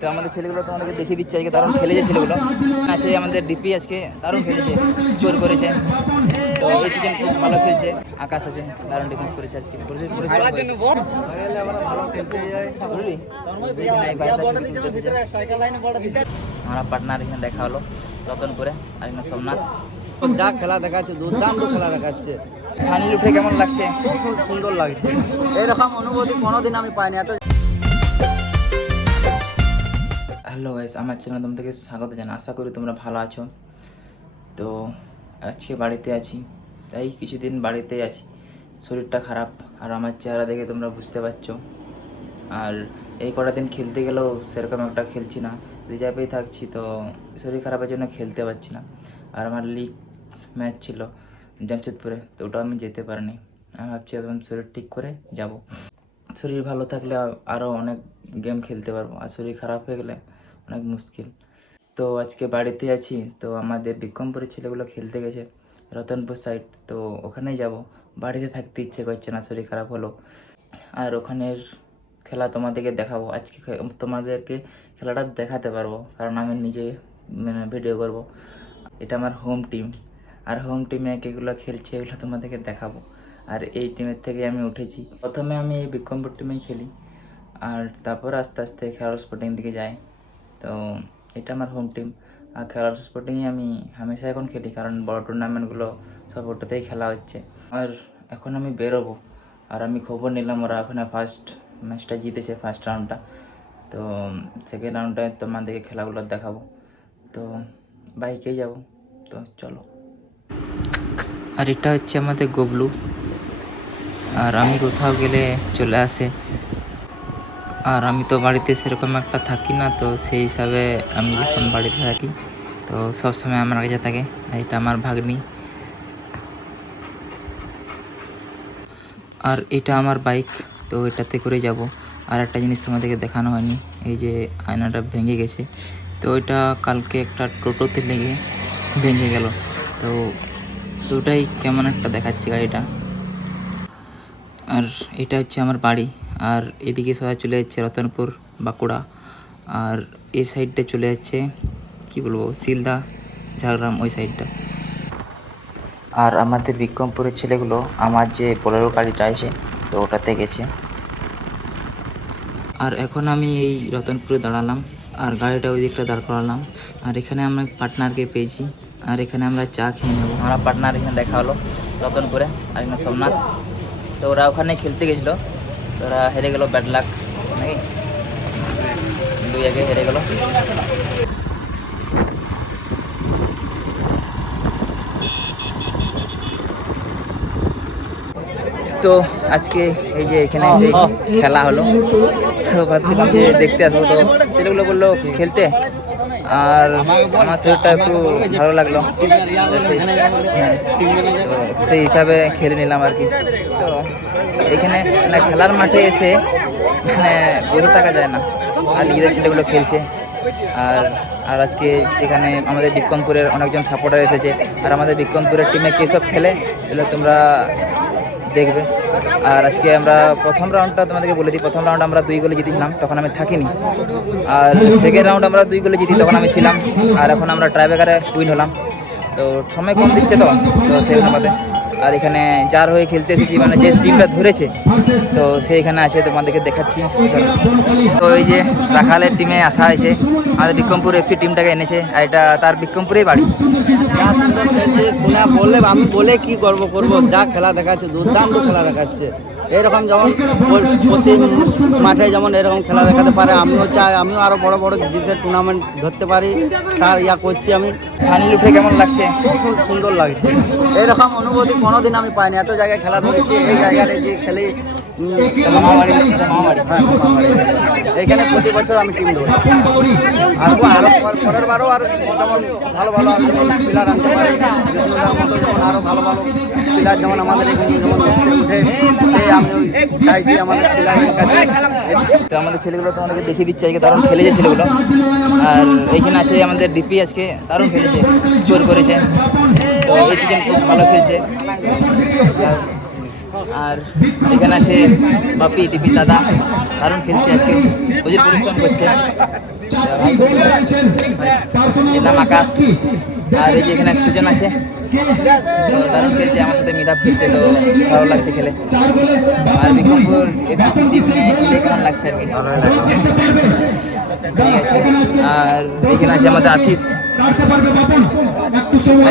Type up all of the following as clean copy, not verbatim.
তো আমাদের ছেলেগুলো তোমাদেরকে দেখিয়ে দিচ্ছে আজকে দারুণ খেলেছে ছেলেগুলো আছে। আমাদের ডিপি আজকে দারুণ খেলেছে, স্কোর করেছে। তো এই সিজন খুব ভালো খেলছে। আকাশ আছে, দারুণ ডিফেন্স করেছে আজকে, প্রচুর পরিশ্রম করেছে। আমরা পার্টনার এখানে দেখা হলো রতনপুরে, আর এখানে সোমনাথ। যা খেলা দেখাচ্ছে, দুর্দান্ত খেলা দেখাচ্ছে। ফাইনাল উঠে কেমন লাগছে? খুব সুন্দর লাগছে। এরকম অনুভূতি কোনোদিন আমি পাইনি। এত হ্যালো গাইস, আমার চ্যানেল তোমাদেরকে স্বাগত জানাই। আশা করি তোমরা ভালো আছো। তো আজকে বাড়িতে আছি, তাই কিছুদিন বাড়িতেই আছি। শরীরটা খারাপ, আর আমার চেহারা দেখে তোমরা বুঝতে পারছো। আর এই কটা দিন খেলতে গেলেও সেরকম একটা খেলছি না, রিজার্ভেই থাকছি। তো শরীর খারাপের জন্য খেলতে পারছি না। আর আমার লিগ ম্যাচ ছিল জামশেদপুরে, তো ওটা আমি যেতে পারিনি। আমি ভাবছি এখন শরীর ঠিক করে যাব। শরীর ভালো থাকলে আরও অনেক গেম খেলতে পারবো, আর শরীর খারাপ হয়ে গেলে অনেক মুশকিল। তো আজকে বাড়িতে আছি। তো আমাদের বিক্রমপুরের ছেলেগুলো খেলতে গেছে রতনপুর সাইড, তো ওখানেই যাব। বাড়িতে থাকতে ইচ্ছে করছে না, শরীর খারাপ হলো। আর ওখানের খেলা তোমাদেরকে দেখাবো আজকে, তোমাদেরকে খেলাটা দেখাতে পারবো, কারণ আমি নিজে ভিডিও করব। এটা আমার হোম টিম, আর হোম টিমে এগুলো খেলছে, এগুলো তোমাদেরকে দেখাবো। আর এই টিমের থেকে আমি উঠেছি। প্রথমে আমি এই বিক্রমপুর টিমেই খেলি, আর তারপর আস্তে আস্তে খেলার স্পোর্টিং দিকে যাই। তো এটা আমার হোম টিম, আর খেলার স্পোর্টিংয়ে আমি হামেশা এখন খেলি, কারণ বড় টুর্নামেন্টগুলো সব ওটাতেই খেলা হচ্ছে। আর এখন আমি বেরোবো, আর আমি খবর নিলাম ওরা ওখানে ফার্স্ট ম্যাচটা জিতেছে, ফার্স্ট রাউন্ডটা। তো সেকেন্ড রাউন্ডটায় তোমাদেরকে খেলাগুলো দেখাবো। তো বাইকেই যাব, তো চলো। আর এটা হচ্ছে আমাদের গবলু, আর আমি কোথাও গেলে চলে আসে। আর আমি তো বাড়িতে সেরকম একটা থাকি না, তো সেই হিসাবে আমি যখন বাড়িতে থাকি তো সবসময় আমার কাছে থাকে। এটা আমার ভাগ্নি, আর এটা আমার বাইক। তো এটাতে করে যাব। আর একটা জিনিস তোমাদেরকে দেখানো হয়নি, এই যে আয়নাটা ভেঙে গেছে। তো ওইটা কালকে একটা টোটোতে লেগে ভেঙে গেল। তো ওটাই কেমন একটা দেখাচ্ছে গাড়িটা। আর এটা হচ্ছে আমার বাড়ি, আর এদিকে সবাই চলে যাচ্ছে রতনপুর, বাঁকুড়া। আর এই সাইডটা চলে যাচ্ছে কি বলবো, শিলদা, ঝাড়গ্রাম, ওই সাইডটা। আর আমাদের বিক্রমপুরের ছেলেগুলো আমার যে বোলেরো গাড়িটা আছে, তো ওটাতে গেছে। আর এখন আমি এই রতনপুরে দাঁড়ালাম, আর গাড়িটা ওই দিকটা দাঁড় করালাম। আর এখানে আমরা পার্টনারকে পেয়েছি, আর এখানে আমরা চা খেয়ে নেবো। আমরা পার্টনার এখানে দেখা হলো রতনপুরে, আর এখানে সোমনাথ। তো ওরা ওখানে খেলতে গেছিলো, তো ওরা হেরে গেলো, ব্যাড লাক নাকি, 2-1 হেরে গেল। তো আজকে এই যে এখানে এসে খেলা হলো, তো ভাবছিলাম যে দেখতে আসবো, তো ছেলেগুলো বললো খেলতে। আর আমার শরীরটা একটু ভালো লাগলো, সেই হিসাবে খেলে নিলাম আর কি। তো এখানে মানে খেলার মাঠে এসে মানে বসে থাকা যায় না, আর নিজেদের ছেলেগুলো খেলছে। আর আর আজকে যেখানে আমাদের বিক্রমপুরের অনেকজন সাপোর্টার এসেছে, আর আমাদের বিক্রমপুরের টিমে কে সব খেলে এগুলো তোমরা দেখবে। আর আজকে আমরা প্রথম রাউন্ডটা তোমাদেরকে বলে দিই, প্রথম রাউন্ড আমরা 2 গোলে জিতেছিলাম, তখন আমি থাকিনি। আর সেকেন্ড রাউন্ড আমরা 2 গোলে জিতি, তখন আমি ছিলাম। আর এখন আমরা ট্রাইব্রেকারে উইন হলাম। তো সময় কম দিচ্ছে, তো সেই অনুপাতে। আর এখানে যার হয়ে খেলতে এসেছি, মানে যে টিমটা ধরেছে, তো সে এখানে আছে, তোমাদেরকে দেখাচ্ছি। তো এই যে রাখালের টিমে আসা হয়েছে, আমাদের বিক্রমপুর এফসি টিমটাকে এনেছে, আর এটা তার বিক্রমপুরেই বাড়ি। শুনে বললে আমি বলে কি করবো, যা খেলা দেখাচ্ছে, দুর্দান্ত খেলা দেখাচ্ছে। এরকম যেমন প্রতি মাঠে যেমন এরকম খেলা দেখাতে পারে, আমিও চাই আমিও আরো বড় বড় জিতের টুর্নামেন্ট ধরতে পারি, তার করছি আমি। ফাইনাল উঠে কেমন লাগছে? খুব সুন্দর লাগছে। এরকম অনুভূতি কোনোদিন আমি পাইনি। এত জায়গায় খেলা ধরেছি, এই জায়গাটা যে খেলি এইখানে প্রতি বছর আমি টিম ধরি। আরো পরের বারও আর যেমন ভালো ভালো আরো যেমন প্লেয়ার আনতে পারি, বিষ্ণুদার মতো যেমন আরো ভালো ভালো প্লেয়ার যেমন আমাদের এখানে যেমন উঠে, সেই আমি চাইছি আমাদের প্লেয়ারের কাছে। তো আমাদের ছেলেগুলো তোমাদেরকে দেখিয়ে দিচ্ছে আজকে দারুণ খেলেছে ছেলেগুলো। আর এইখানে আছে আমাদের ডিপি, আজকে দারুণ খেলেছে, স্কোর করেছে। তো এই সিজন খুব ভালো খেলছে। আর এখানে আছে বাপি টিপি দাদা, দারুণ খেলছে আজকে, প্রচুর পরিশ্রম করছে। এর নাম আকাশ। আর এই যে এখানে সুজন আছে, তো দারুণ খেলছে, আমার সাথে মিট আপ খেলছে, তো ভালো লাগছে খেলে। আর বিক্রমপুর টিম নিয়ে খেলে কেমন লাগছে আর কি? ঠিক আছে। আর এখানে আছে আমাদের আশিস,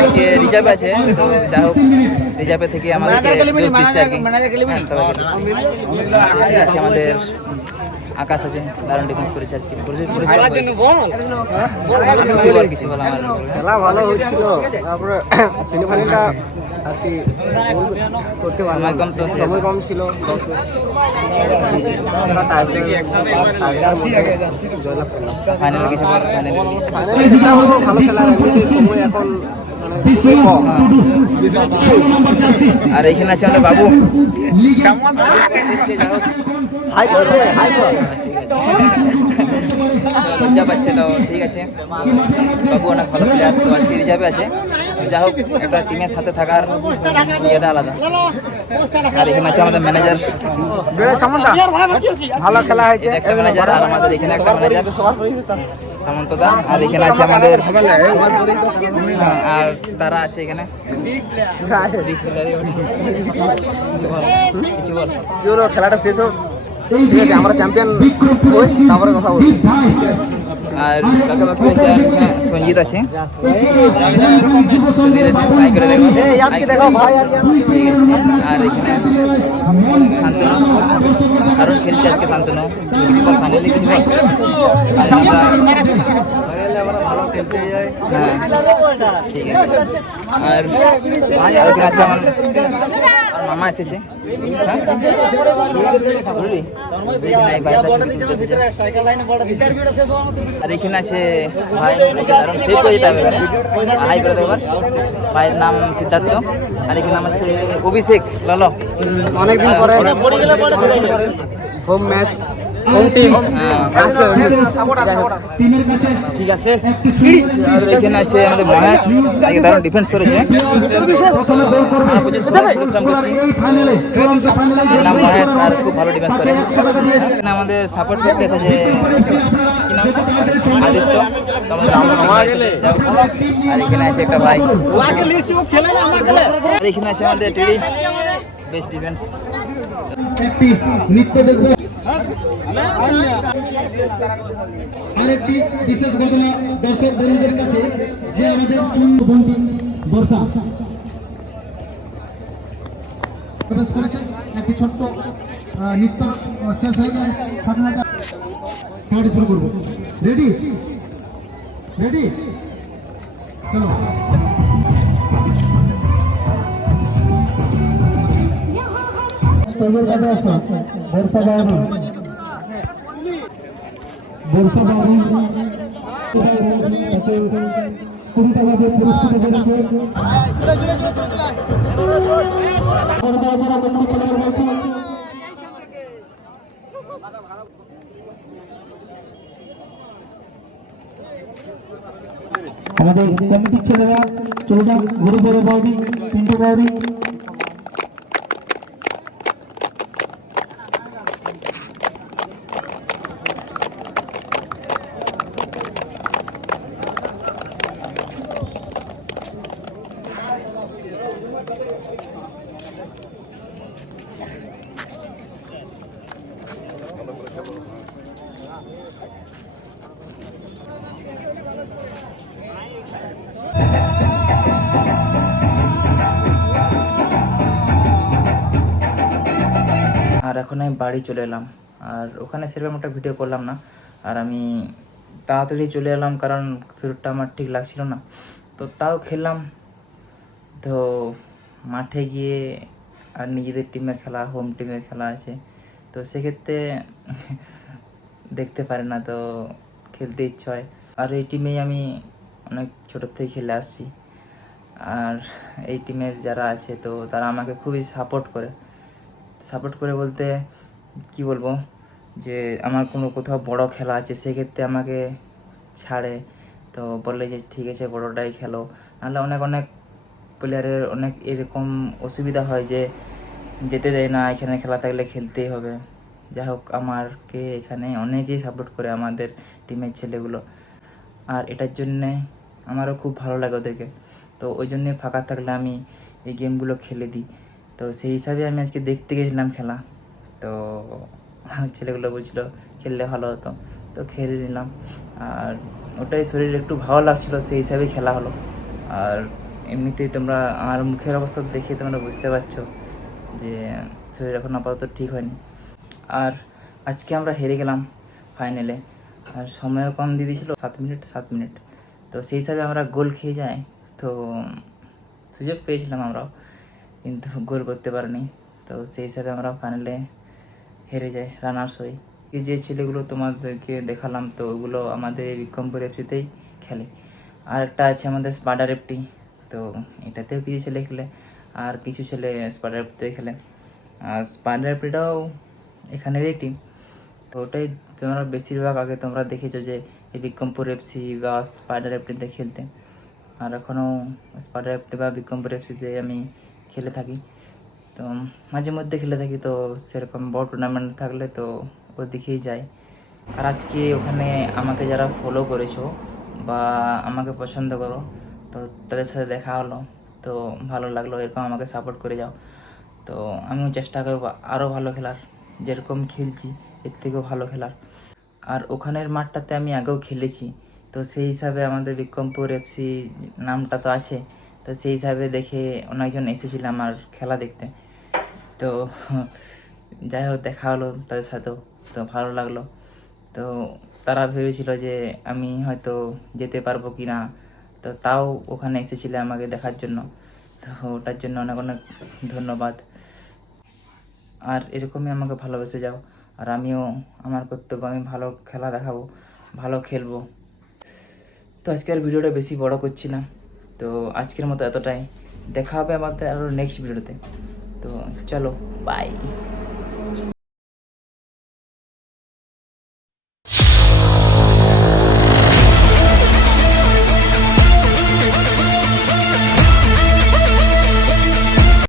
আজকে রিজার্ভ আছে, তো যাই হোক রিজার্ভে থেকে আমাদেরকে জোশ দিচ্ছে আর কি। হ্যাঁ, সবাইকে আছে আমাদের আকাশ আছে, দারুণ ডিফেন্স করেছে আজকে, প্রচুর পরিশ্রম করেছে। কিছু বল আমার খেলা ভালো হচ্ছিল, তারপরে সেমিফাইনালটা আর কি করতে পারলাম, সময় কম তো সময় কম ছিল। ফাইনালে কিছু বল, ফাইনালে ভালো খেলার এমনিতে সময় এখন খুবই কম। আর এখানে আছে আমাদের বাবু, হাই করবে, হাই কর। লজ্জা পাচ্ছে, তো ঠিক আছে। বাবু অনেক ভালো প্লেয়ার, তো আজকে রিজার্ভে আছে। যাই হোক একটা টিমের সাথে থাকার ইয়েটা আলাদা। আর এখানে আছে আমাদের ম্যানেজার, ভালো খেলা হয়েছে। একটা ম্যানেজার, আর আমাদের এখানে একটা ম্যানেজার সামন্তদা। আর এখানে আছে আমাদের আর তারা আছে এখানে। কিছু বল। কি হলো, খেলাটা শেষ হোক, ঠিক আছে, আমরা চ্যাম্পিয়ন হই, তারপরে কথা বলবো। আর সঞ্জিত আছে, সঞ্জিত আছে, ভাই করে দেখো, ঠিক আছে। আর এখানে শান্তনু, কারণ খেলছে আজকে শান্তনু। ফাইনালি কিছু বল। ভালো খেলতে যাই। হ্যাঁ ঠিক আছে। আর এখানে আছে আমার মামা এসেছে। আর এখানে আছে ভাই, দারুণ সেভ করে যেতে হবে, হাই করে দেবার। ভাইয়ের নাম সিদ্ধার্থ। আর এখানে নাম আছে অভিষেক। লালো অনেকদিন পরে হোম ম্যাচ, হোম টিম। ঠিক আছে। আর এখানে আছে আমাদের মহেশ, আজকে দারুণ ডিফেন্স করেছে, আমরা প্রচুর পরিশ্রম করছি। এর নাম মহেশ, আর খুব ভালো ডিফেন্স করে। এখানে আমাদের সাপোর্ট করতে এসেছে কি নাম, আদিত্য। আর এখানে আছে একটা ভাই, আর এখানে আছে আমাদের টেডি, বেস্ট ডিফেন্স। আরেকটি বিশেষ ঘটনা দর্শক বন্ধুদের কাছে, যে আমাদের বন্ধু বর্ষা প্রবেশ করেছেন। একটি ছোট্ট নৃত্য শেষ হয়ে যায়, সাথে সাথে খেলাটি শুরু করবো। রেডি রেডি চলো। তৈরির কাজে আসো বর্ষা বাবু, বর্ষা বাবু 20 টাকা দিয়ে পুরস্কৃত করেছে। আমাদের কমিটির ছেলেরা চলে যান, গুরু বড় বাউরি, পিন্টু বাউরি। আর এখন আমি বাড়ি চলে এলাম, আর ওখানে সেরকম একটা ভিডিও করলাম না। আর আমি তাড়াতাড়ি চলে এলাম, কারণ শরীরটা আমার ঠিক লাগছিল না, তো তাও খেললাম। তো মাঠে গিয়ে আর নিজেদের টিমের খেলা, হোম টিমের খেলা আছে, তো সেক্ষেত্রে দেখতে পারে না, তো খেলতে ইচ্ছা হয়। আর এই টিমেই আমি অনেক ছোটোর থেকে খেলে আসছি। আর এই টিমের যারা আছে, তো তারা আমাকে খুবই সাপোর্ট করে বলতে কি বলবো, যে আমার কোনো কোথাও বড় খেলা আছে সেক্ষেত্রে আমাকে ছাড়ে, তো বলে যে ঠিক আছে বড়টাই খেলো। নাহলে অনেক প্লেয়ারের অনেক এরকম অসুবিধা হয় যে যেতে দেয় না, এখানে খেলা থাকলে খেলতেই হবে। যাই হোক, আমাকে এখানে অনেকেই সাপোর্ট করে আমাদের টিমের ছেলেগুলো, আর এটার জন্যে আমারও খুব ভালো লাগে ওদেরকে। তো ওই জন্যে ফাঁকা থাকলে আমি এই গেমগুলো খেলে দিই। তো সেই হিসাবে আমি আজকে দেখতে গেছিলাম খেলা। তো ছেলেগুলো বলছিল খেললে ভালো হতো, তো খেলে নিলাম। আর ওটাই শরীর একটু ভালো লাগছিলো, সেই হিসাবেই খেলা হলো। আর এমনিতেই তোমরা আমার মুখের অবস্থা দেখে তোমরা বুঝতে পারছো যে শরীর এখন আপাতত ঠিক হয়নি। আর আজকে আমরা হেরে গেলাম ফাইনালে, আর সময়ও কম দিয়ে দিয়েছিল, 7 মিনিট। তো সেই হিসাবে আমরা গোল খেয়ে যাই। তো সুযোগ পেয়েছিলাম আমরাও, কিন্তু গোল করতে পারিনি। তো সেই হিসাবে আমরা ফাইনালে হেরে যাই, রানার্স হই। এই যে ছেলেগুলো তোমাদেরকে দেখালাম, তো ওগুলো আমাদের এই বিক্রমপুর এফসিতেই খেলে। আর একটা আছে আমাদের স্পাইডার এফটি, তো এটাতেও কিছু ছেলে খেলে, আর কিছু ছেলে স্পাইডার এফটিতে খেলে। আর স্পাইডার এফটিটাও এখানেরই টিম। তো ওটাই তোমরা বেশিরভাগ আগে তোমরা দেখেছো যে এই বিক্রমপুর এফসি বা স্পাইডার এফটিতে খেলতে। আর এখনও স্পাইডার এফটি বা বিক্রমপুর এফসিতে আমি খেলে থাকি। তো মাঝে মধ্যে খেলে থাকি, তো সেরকম বড় টুর্নামেন্ট থাকলে তো ওদিকেই যাই। আর আজকে ওখানে আমাকে যারা ফলো করেছো বা আমাকে পছন্দ করো, তো তাদের সাথে দেখা হলো, তো ভালো লাগলো। এরকম আমাকে সাপোর্ট করে যাও। তো আমিও চেষ্টা করবো আরও ভালো খেলার, যেরকম খেলছি এর থেকেও ভালো খেলার। আর ওখানের মাঠটাতে আমি আগেও খেলেছি, তো সেই হিসাবে আমাদের বিক্রমপুর এফসি নামটা তো আছে। তো সেই হিসাবে দেখে অনেকজন এসেছিল আমার খেলা দেখতে। তো যাই হোক, দেখা হলো তাদের সাথেও, তো ভালো লাগলো। তো তারা ভেবেছিল যে আমি হয়তো যেতে পারবো কি না, তো তাও ওখানে এসেছিল আমাকে দেখার জন্য। তো ওটার জন্য অনেক অনেক ধন্যবাদ। আর এরকমই আমাকে ভালোবেসে যাও, আর আমিও আমার কর্তব্য, আমি ভালো খেলা দেখাবো, ভালো খেলবো। তো আজকের ভিডিওটা বেশি বড় করছি না, তো আজকের মতো এতটাই। দেখা হবে আমাদের আরও নেক্সট ভিডিওতে। তো চলো, বাই।